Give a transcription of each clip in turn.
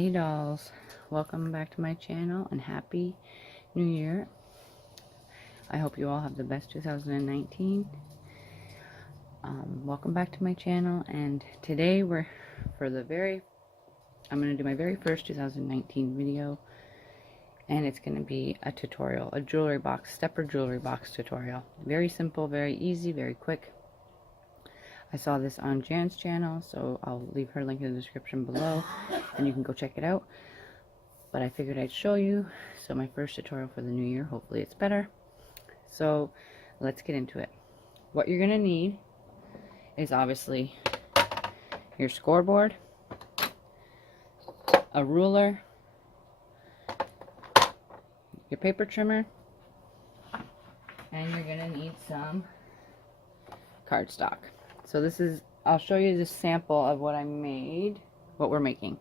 Hey dolls, welcome back to my channel and happy new year. I hope you all have the best 2019. Welcome back to my channel, and today I'm going to do my very first 2019 video, and it's going to be a tutorial, a jewelry box, stepper jewelry box tutorial. Very simple, very easy, very quick. I saw this on Jan's channel, so I'll leave her link in the description below and you can go check it out. But I figured I'd show you. So my first tutorial for the new year, hopefully it's better. So let's get into it. What you're going to need is obviously your scoreboard, a ruler, your paper trimmer, and you're going to need some cardstock. So I'll show you the sample of what what we're making.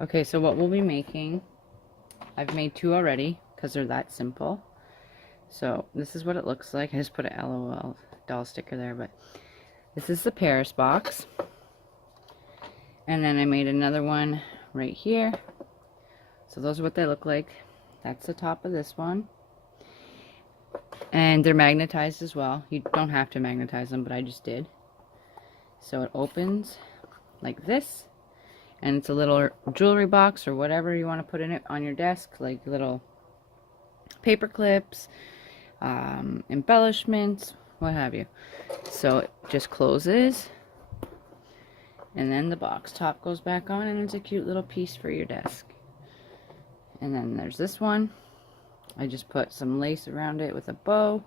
Okay, so what we'll be making, I've made two already because they're that simple. So this is what it looks like. I just put a LOL doll sticker there, but this is the Paris box. And then I made another one right here. So those are what they look like. That's the top of this one. And they're magnetized as well. You don't have to magnetize them, but I just did. So it opens like this, and it's a little jewelry box or whatever you want to put in it on your desk, like little paper clips, embellishments, what have you. So it just closes, and then the box top goes back on, and it's a cute little piece for your desk. And then there's this one. I just put some lace around it with a bow,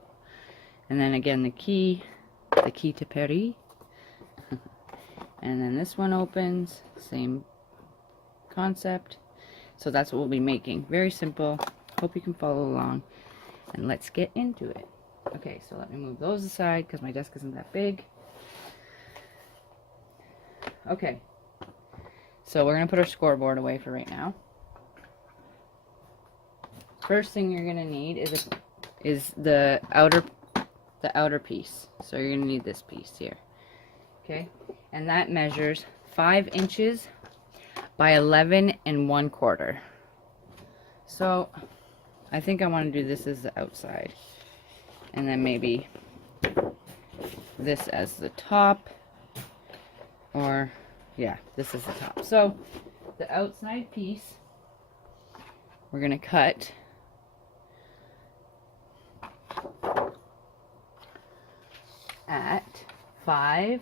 and then again the key to Paris. And then this one opens, same concept. So that's what we'll be making. Very simple. Hope you can follow along. And let's get into it. Okay, so let me move those aside because my desk isn't that big. Okay. So we're going to put our scoreboard away for right now. First thing you're going to need is the outer piece. So you're going to need this piece here. Okay, and that measures 5 inches by 11 1/4. So I think I want to do this as the outside, and then maybe this as the top, or yeah, this is the top. So the outside piece we're going to cut at 5.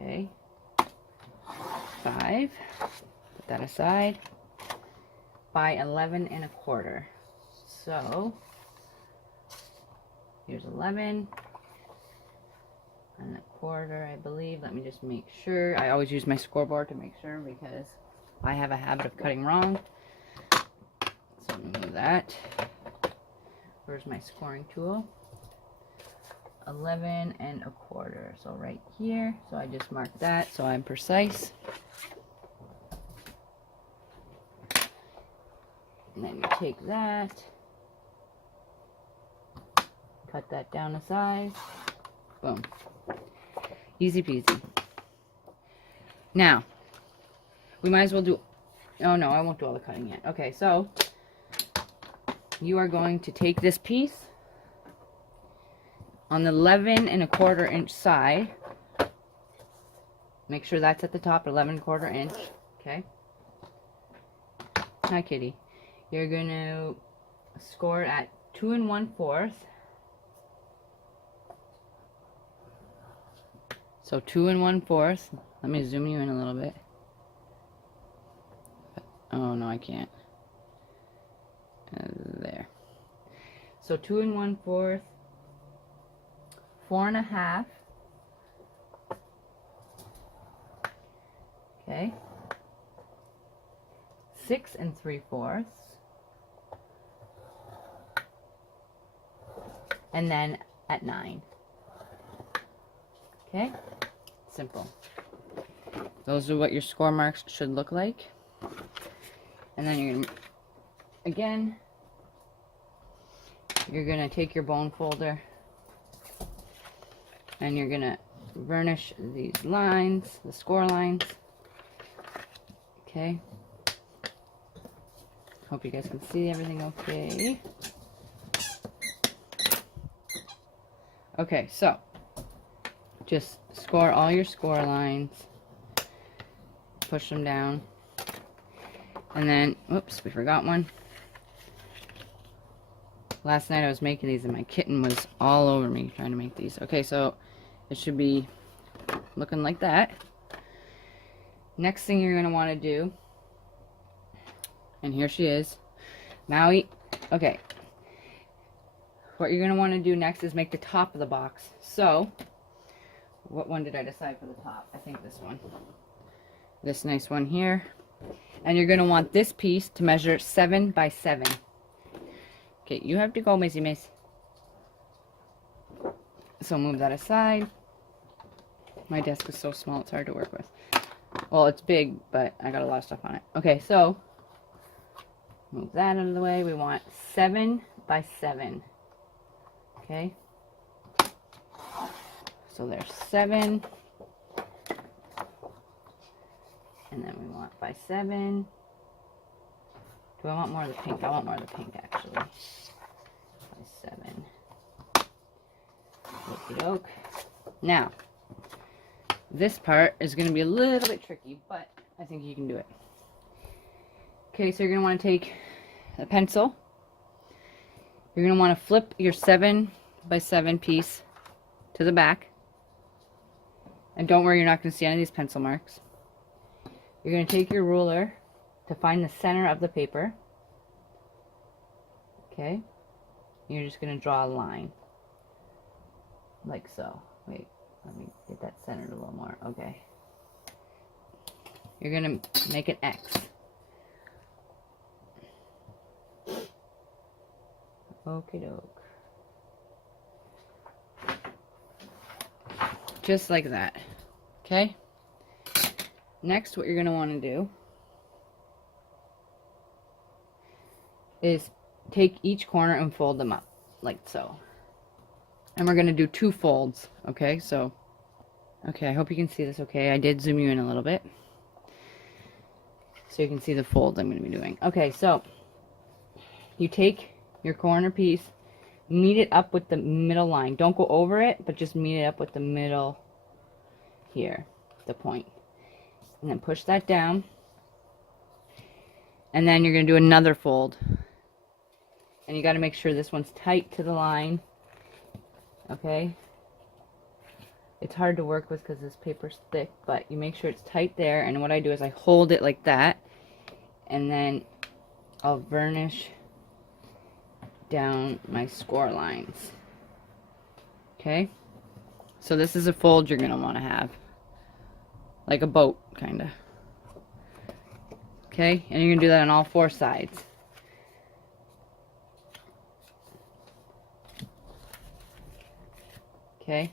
Okay, 5, put that aside, by 11 1/4. So here's 11 1/4, I believe. Let me just make sure. I always use my scoreboard to make sure because I have a habit of cutting wrong. So let me move that. Where's my scoring tool? 11 1/4. So right here. So I just marked that so I'm precise. And then you take that, cut that down a size. Boom. Easy peasy. Now, we might as well do... Oh no, I won't do all the cutting yet. Okay, so you are going to take this piece on the 11 1/4 inch side. Make sure that's at the top, 11 1/4 inch. Okay. Hi, kitty. You're going to score at 2 1/4. So 2 1/4. Let me zoom you in a little bit. Oh no, I can't. There. So 2 1/4. 4 1/2. Okay. 6 3/4. And then at 9. Okay. Simple. Those are what your score marks should look like. And then you're gonna take your bone folder, and you're gonna varnish these lines, the score lines. Okay. Hope you guys can see everything okay. Okay, so just score all your score lines, push them down, and then, oops, we forgot one. Last night I was making these and my kitten was all over me trying to make these. Okay, so it should be looking like that. Next thing you're going to want to do, and here she is, Maui. Okay, what you're going to want to do next is make the top of the box. So, what one did I decide for the top? I think this one. This nice one here. And you're going to want this piece to measure 7 by 7. Okay, you have to go, Missy Miss. So move that aside. My desk is so small, it's hard to work with. Well, it's big, but I got a lot of stuff on it. Okay, so move that out of the way. We want 7 by 7. Okay. So there's 7. And then we want by 7. Do I want more of the pink? I want more of the pink, actually. By 7. Okie doke. Now, this part is going to be a little bit tricky, but I think you can do it. Okay, so you're going to want to take a pencil. You're going to want to flip your 7 by 7 piece to the back. And don't worry, you're not going to see any of these pencil marks. You're going to take your ruler to find the center of the paper. Okay. You're just going to draw a line. Like so. Wait, let me get that centered a little more. Okay. You're going to make an X. Okie doke. Just like that. Okay? Next, what you're going to want to do is take each corner and fold them up, like so. And we're going to do 2 folds, okay? So, okay, I hope you can see this okay. I did zoom you in a little bit, so you can see the folds I'm going to be doing. Okay, so, you take your corner piece, meet it up with the middle line. Don't go over it, but just meet it up with the middle here, the point. And then push that down. And then you're going to do another fold. And you got to make sure this one's tight to the line. Okay? It's hard to work with because this paper's thick, but you make sure it's tight there. And what I do is I hold it like that. And then I'll varnish down my score lines. Okay? So this is a fold you're going to want to have. Like a boat, kind of. Okay? And you're going to do that on all 4 sides. Okay?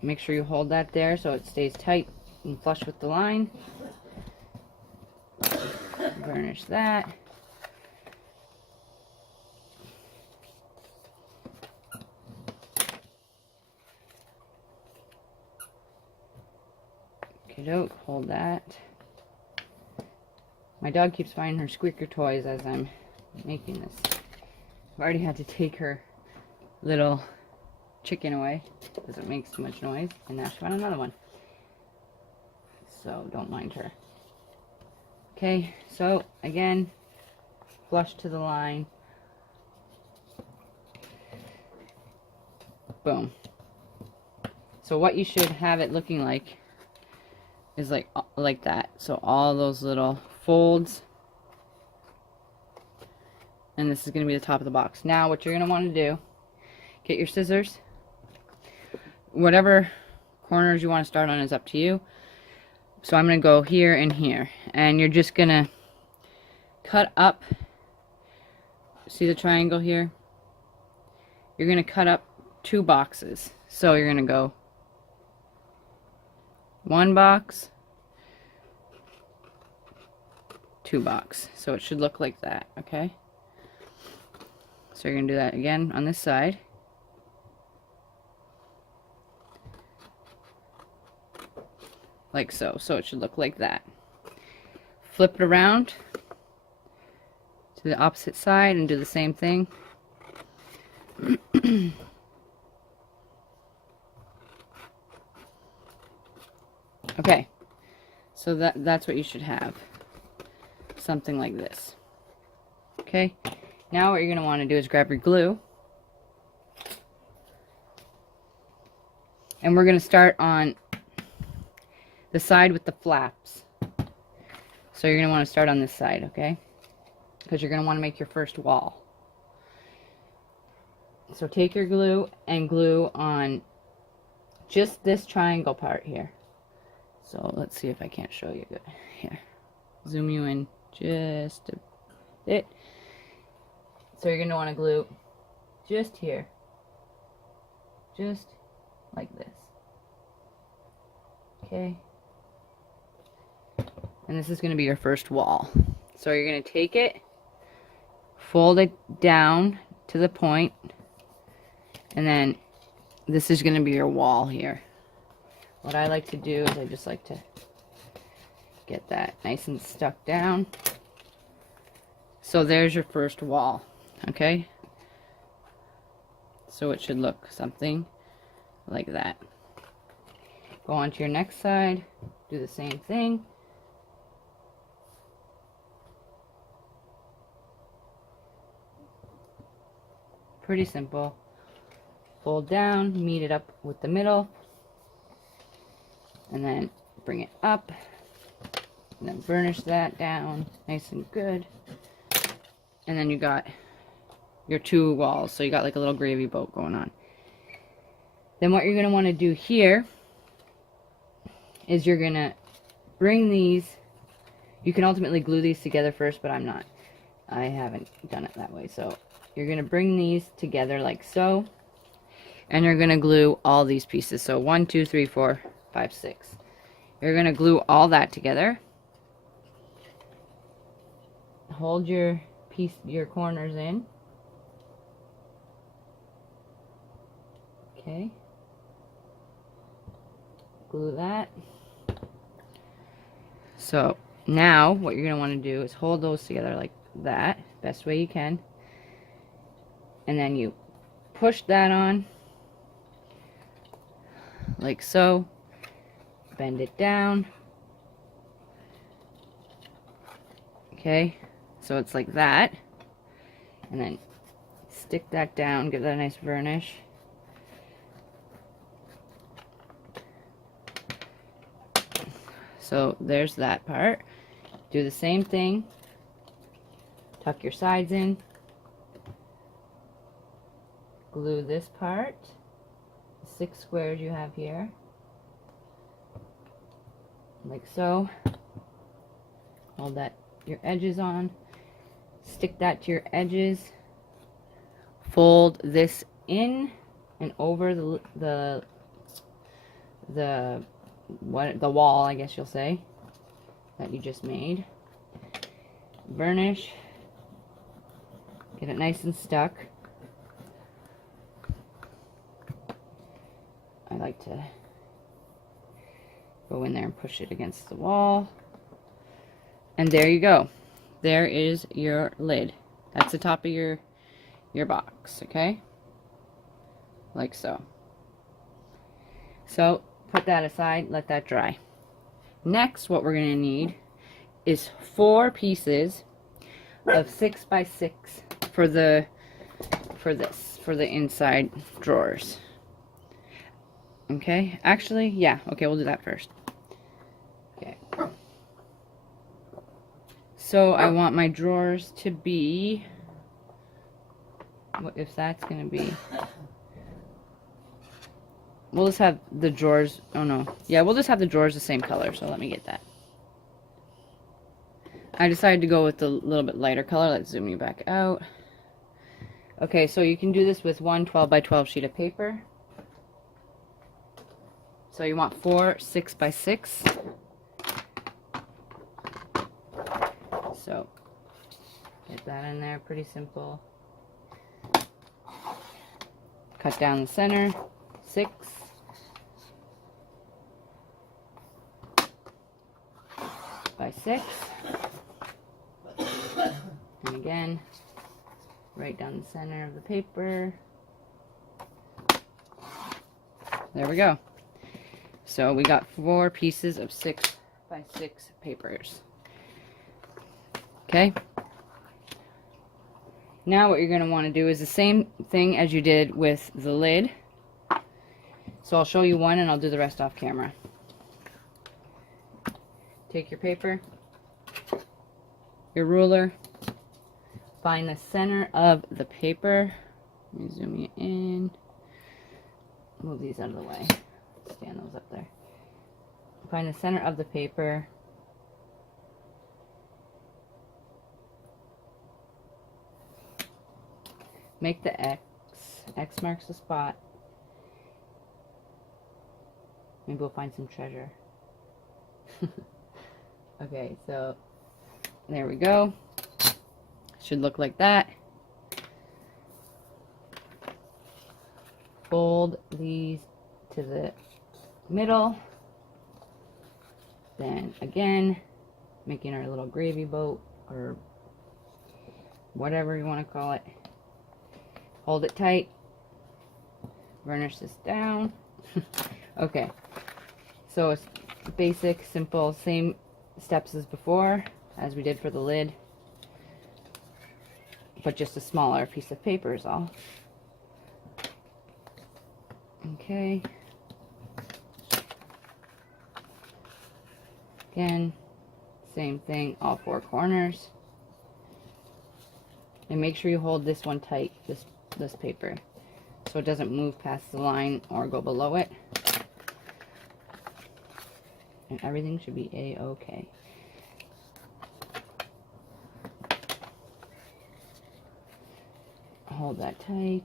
Make sure you hold that there so it stays tight and flush with the line. Varnish that. Okey-doke, hold that. My dog keeps finding her squeaker toys as I'm making this. I've already had to take her little chicken away because it makes too much noise, and now she found another one. So don't mind her. Okay, so again, flush to the line. Boom. So what you should have it looking like is like that. So all those little folds, and this is going to be the top of the box. Now what you're going to want to do, get your scissors. Whatever corners you want to start on is up to you. So I'm going to go here and here, and you're just going to cut up. See the triangle here? You're going to cut up 2 boxes. So you're going to go 1 box, 2 box. So it should look like that, okay? So you're going to do that again on this side. like so. So it should look like that. Flip it around to the opposite side and do the same thing. Okay, so that's what you should have. Something like this. Okay, now what you're going to want to do is grab your glue. And we're going to start on the side with the flaps. So you're going to want to start on this side, okay? Because you're going to want to make your first wall. So take your glue and glue on just this triangle part here. So let's see if I can't show you good. Here. Zoom you in just a bit. So you're going to want to glue just here. Just like this. Okay. And this is going to be your first wall. So you're going to take it, fold it down to the point, and then this is going to be your wall here. What I like to do is I just like to get that nice and stuck down. So there's your first wall, okay? So it should look something like that. Go on to your next side, do the same thing. Pretty simple. Fold down, meet it up with the middle, and then bring it up, and then burnish that down nice and good. And then you got your two walls, so you got like a little gravy boat going on. Then what you're going to want to do here is you're going to bring these, you can ultimately glue these together first, but I'm not. I haven't done it that way. So you're going to bring these together like so, and you're going to glue all these pieces. So 1, 2, 3, 4, 5, 6. You're going to glue all that together. Hold your corners in. Okay. Glue that. So now what you're going to want to do is hold those together like that, best way you can. And then you push that on like so. Bend it down. Okay, so it's like that. And then stick that down, give that a nice varnish. So there's that part. Do the same thing. Tuck your sides in. Glue this part. 6 squares you have here. Like so. Hold that your edges on. Stick that to your edges. Fold this in and over the wall, I guess you'll say, that you just made. Burnish. Get it nice and stuck. I like to go in there and push it against the wall. And there you go. There is your lid. That's the top of your box, okay? Like so. So put that aside, let that dry. Next, what we're going to need is 4 pieces of 6 by 6 for the inside drawers. Okay, actually, yeah, okay, we'll do that first. Okay. So I want my drawers to be, what if that's going to be, we'll just have the drawers, oh no, yeah, we'll just have the drawers the same color, so let me get that. I decided to go with the little bit lighter color. Let's zoom you back out. Okay, so you can do this with one 12 by 12 sheet of paper. So you want 4 6 by 6. So get that in there, pretty simple. Cut down the center, 6. 6. And again, right down the center of the paper. There we go. So we got 4 pieces of 6 by 6 papers. Okay. Now what you're going to want to do is the same thing as you did with the lid. So I'll show you one and I'll do the rest off camera. Take your paper, your ruler, find the center of the paper. Let me zoom you in. Move these out of the way. Stand those up there. Find the center of the paper. Make the X. X marks the spot. Maybe we'll find some treasure. Okay, so there we go. Should look like that. Fold these to the middle. Then again, making our little gravy boat or whatever you want to call it. Hold it tight. Burnish this down. Okay, so it's basic, simple, same steps as before, as we did for the lid, but just a smaller piece of paper is all. Okay. Again, same thing, all 4 corners. And make sure you hold this one tight, this paper, so it doesn't move past the line or go below it. And everything should be a-okay. Hold that tight.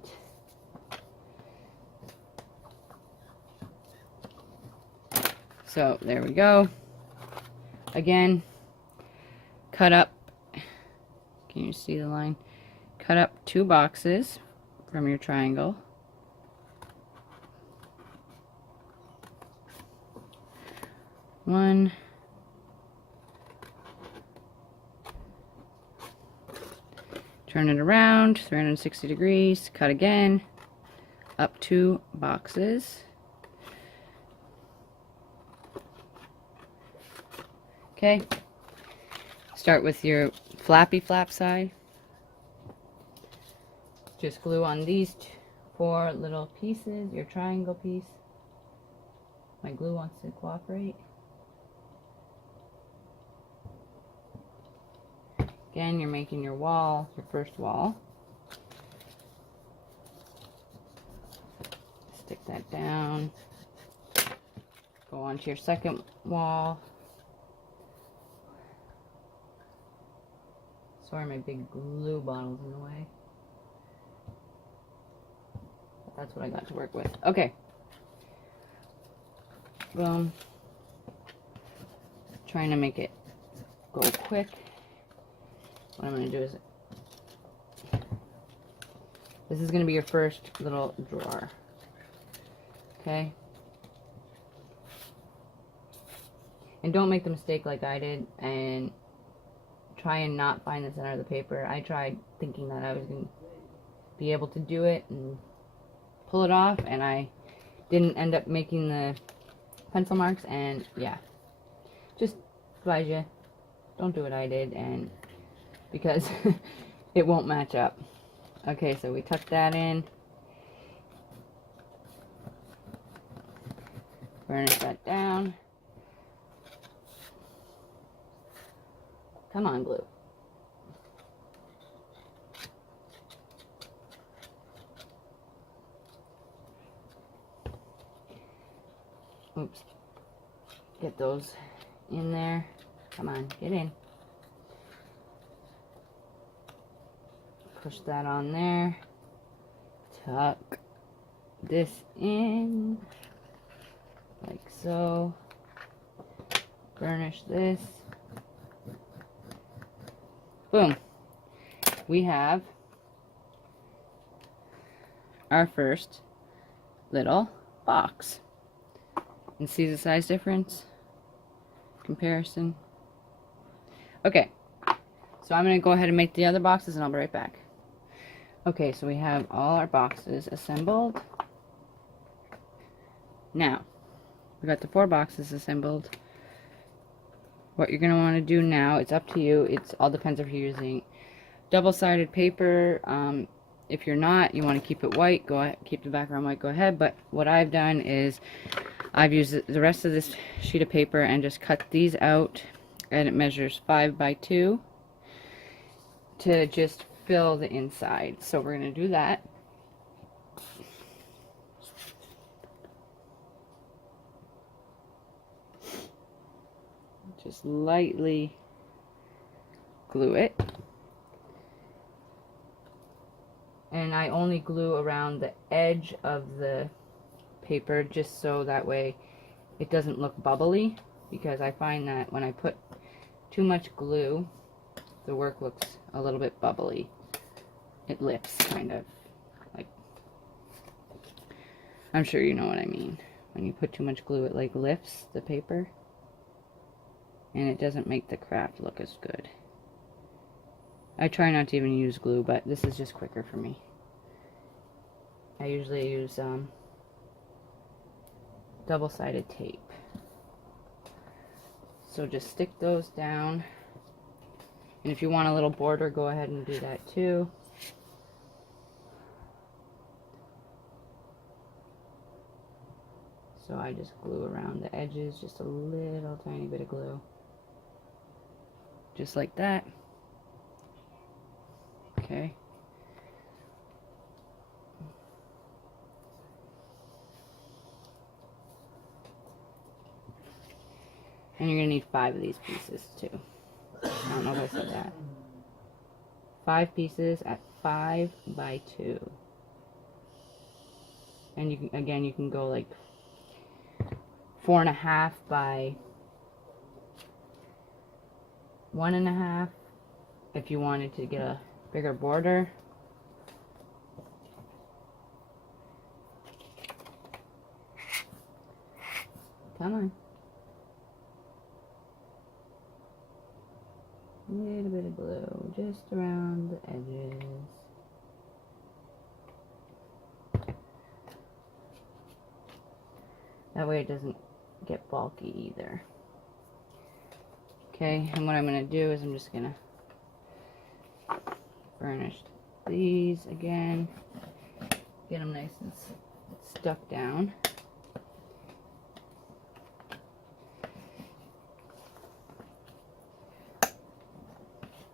So there we go. Again, cut up, can you see the line? Cut up 2 boxes from your triangle. One. Turn it around 360 degrees, cut again, up 2 boxes. Okay, start with your flappy flap side. Just glue on these 4 little pieces, your triangle piece. My glue wants to cooperate. Again, you're making your wall, your first wall. Stick that down. Go on to your second wall. Sorry, my big glue bottle's in the way. But that's what I got to work with. Okay. Boom. Trying to make it go quick. What I'm going to do is, this is going to be your first little drawer. Okay? And don't make the mistake like I did and try and not find the center of the paper. I tried thinking that I was going to be able to do it and pull it off, and I didn't end up making the pencil marks, and yeah. Just advise you, don't do what I did, and because it won't match up. Okay, so we tuck that in. Burnish that down. Come on, glue. Oops. Get those in there. Come on, get in. Push that on there. Tuck this in. Like so. Burnish this. Boom. We have our first little box. And see the size difference? Comparison. Okay, so I'm going to go ahead and make the other boxes and I'll be right back. Okay, so we have all our boxes assembled. Now, we got the 4 boxes assembled. What you're going to want to do now, it's up to you. It all depends if you're using double-sided paper. If you're not, you want to keep it white, go ahead, keep the background white, go ahead. But what I've done is I've used the rest of this sheet of paper and just cut these out, and it measures 5 by 2 to just fill the inside. So we're going to do that. Just lightly glue it. And I only glue around the edge of the paper just so that way it doesn't look bubbly, because I find that when I put too much glue, the work looks a little bit bubbly. It lifts, kind of. Like, I'm sure you know what I mean. When you put too much glue, it like lifts the paper. And it doesn't make the craft look as good. I try not to even use glue, but this is just quicker for me. I usually use double-sided tape. So just stick those down. And if you want a little border, go ahead and do that too. So I just glue around the edges, just a little tiny bit of glue. Just like that. Okay. And you're going to need 5 of these pieces too. I don't know if I said that. 5 pieces at 5 by 2. And you can, again, you can go like 4.5 by 1.5 if you wanted to get a bigger border. Come on. A little bit of glue just around the edges. That way it doesn't get bulky either. Okay, and what I'm going to do is I'm just going to burnish these again. Get them nice and stuck down.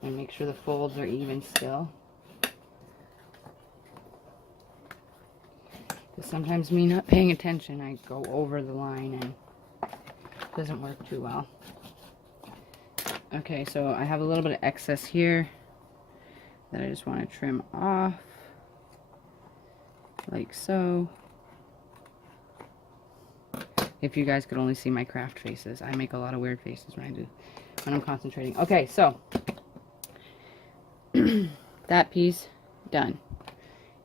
And make sure the folds are even still. Because sometimes me not paying attention, I go over the line and it doesn't work too well. Okay, so I have a little bit of excess here that I just want to trim off. Like so. If you guys could only see my craft faces. I make a lot of weird faces when I'm concentrating. Okay, so that piece done.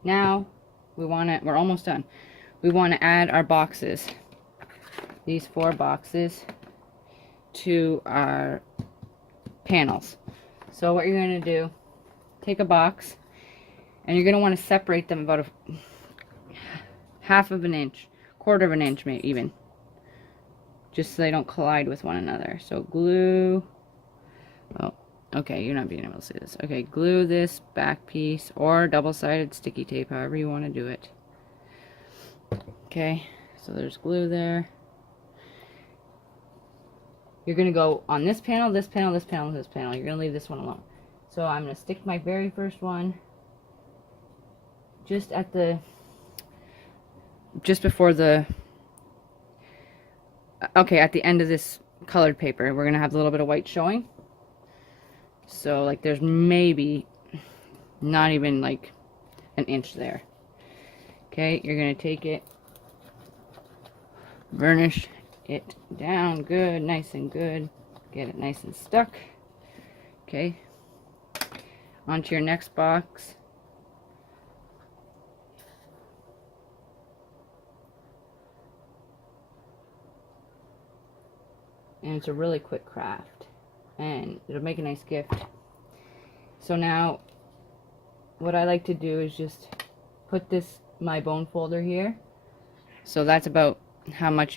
Now we're almost done. We want to add our boxes, these 4 boxes, to our panels. So what you're going to do, take a box and you're going to want to separate them about a half of an inch, quarter of an inch maybe even, just so they don't collide with one another. So glue, oh, okay, you're not being able to see this. Okay, glue this back piece or double-sided sticky tape, however you want to do it. Okay, so there's glue there. You're going to go on this panel, this panel, this panel, this panel. You're going to leave this one alone. So I'm going to stick my very first one just at the, just before the, okay, at the end of this colored paper. We're going to have a little bit of white showing. So like there's maybe not even like an inch there. Okay, you're going to take it, burnish it down good, nice and good. Get it nice and stuck. Okay, onto your next box. And it's a really quick craft. and it'll make a nice gift. So now what I like to do is just put my bone folder here. So that's about how much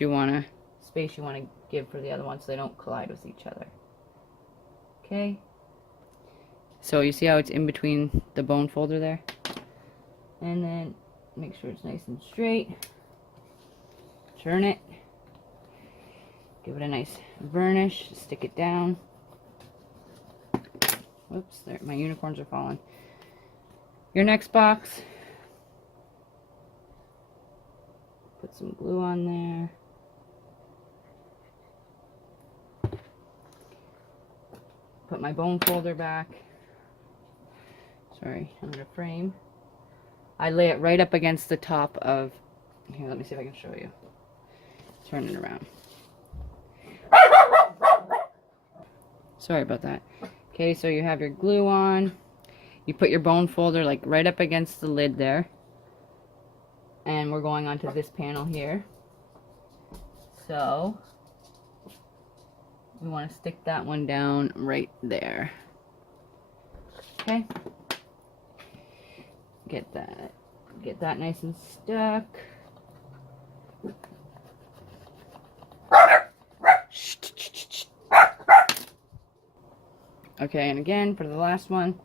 space you want to give for the other one so they don't collide with each other. Okay. So you see how it's in between the bone folder there? And then make sure it's nice and straight. Turn it. Give it a nice varnish. Stick it down. Whoops, there, my unicorns are falling. Your next box. Put some glue on there. Put my bone folder back. Sorry, I'm in a frame. I lay it right up against the top of... Here, let me see if I can show you. Turn it around. Sorry about that. Okay, so you have your glue on. You put your bone folder like right up against the lid there. And we're going on to this panel here. So we want to stick that one down right there. Okay. Get that nice and stuck. Okay, and again for the last one.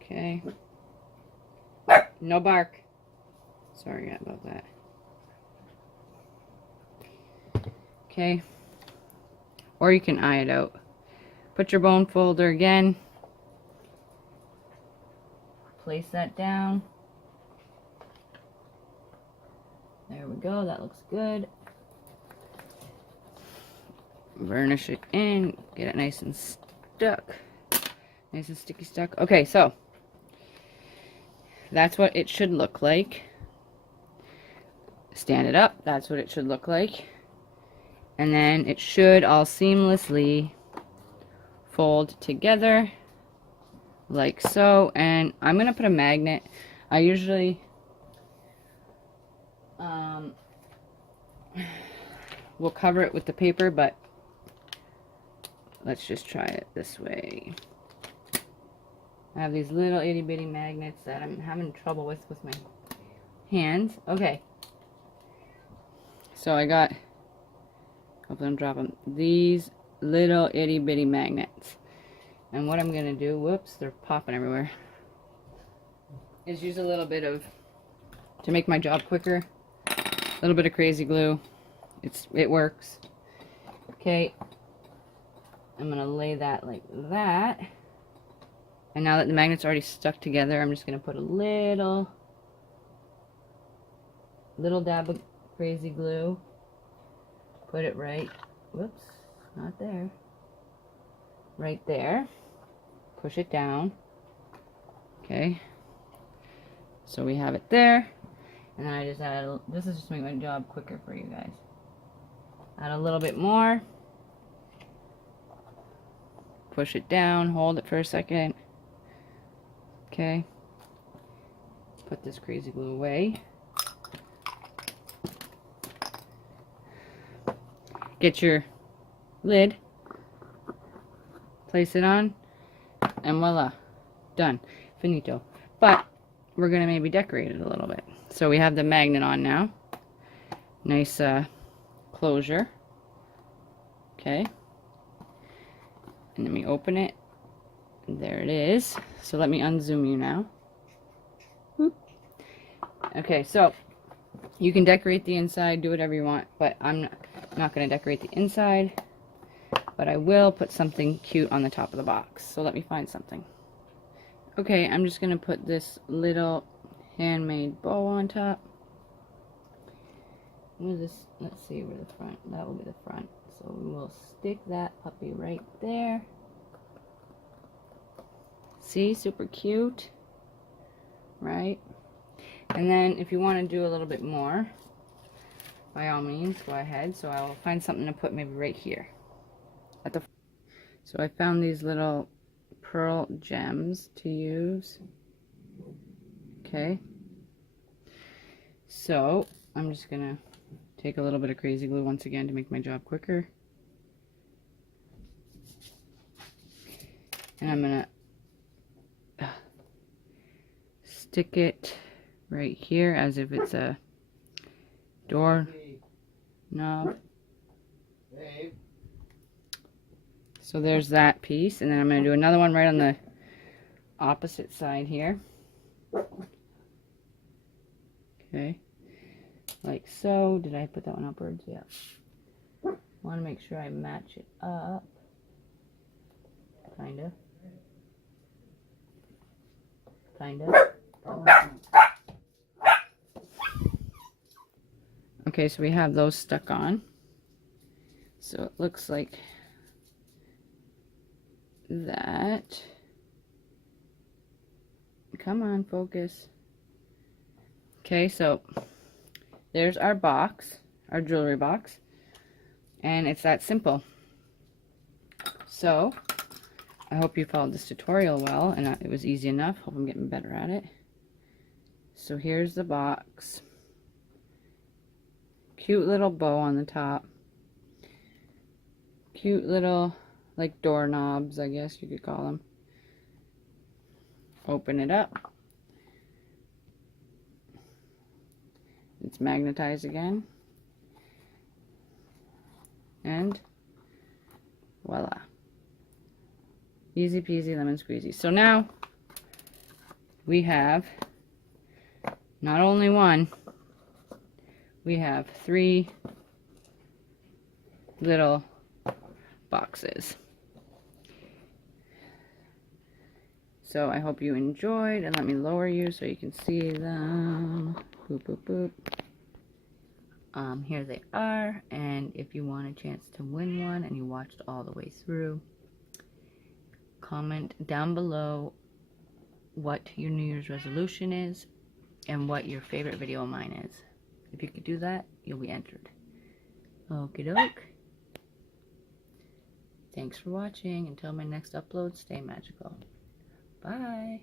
Okay. No bark. Sorry about that. Okay. Or you can eye it out. Put your bone folder again. Place that down. There we go. That looks good. Varnish it in. Get it nice and stuck. Nice and sticky stuck. Okay, so that's what it should look like. Stand it up. That's what it should look like. And then it should all seamlessly fold together like so. And I'm going to put a magnet. I usually will cover it with the paper, but let's just try it this way. I have these little itty bitty magnets that I'm having trouble with my hands. Okay. So I got, hopefully I'm dropping these little itty bitty magnets. And what I'm going to do, whoops, they're popping everywhere, is use a little bit of, to make my job quicker, a little bit of crazy glue. It works. Okay. I'm going to lay that like that. And now that the magnet's already stuck together, I'm just going to put a little dab of crazy glue. Put it right, whoops, not there. Right there. Push it down. Okay. So we have it there. And then I just add, this is just to make my job quicker for you guys. Add a little bit more. Push it down, hold it for a second. Okay. Put this crazy glue away. Get your lid. Place it on. And voila. Done. Finito. But we're going to maybe decorate it a little bit. So we have the magnet on now. Nice closure. Okay. And then we open it. There it is. So let me unzoom you now. Whoop. Okay, so you can decorate the inside, do whatever you want, but I'm not going to decorate the inside. But I will put something cute on the top of the box. So let me find something. Okay, I'm just going to put this little handmade bow on top. Let's see where the front, that will be the front. So we will stick that puppy right there. See, super cute, right? And then if you want to do a little bit more, by all means, go ahead. So I will find something to put maybe right here. So I found these little pearl gems to use. Okay. So I'm just gonna take a little bit of crazy glue once again to make my job quicker. And I'm gonna stick it right here as if it's a door knob. So there's that piece, and then I'm going to do another one right on the opposite side here. Okay, like so. Did I put that one upwards? Yeah. Want to make sure I match it up. Kinda. Okay, so we have those stuck on. So it looks like that. Come on, focus. Okay, so there's our box, our jewelry box, and it's that simple. So I hope you followed this tutorial well, and it was easy enough. Hope I'm getting better at it. So here's the box. Cute little bow on the top. Cute little, like, doorknobs, I guess you could call them. Open it up. It's magnetized again. And voila. Easy peasy lemon squeezy. So now we have not only one, we have 3 little boxes. So I hope you enjoyed, and let me lower you so you can see them. Boop, boop, boop. Here they are, and if you want a chance to win one and you watched all the way through, comment down below what your New Year's resolution is and what your favorite video of mine is. If you could do that, you'll be entered. Okie doke. Thanks for watching. Until my next upload, stay magical. Bye.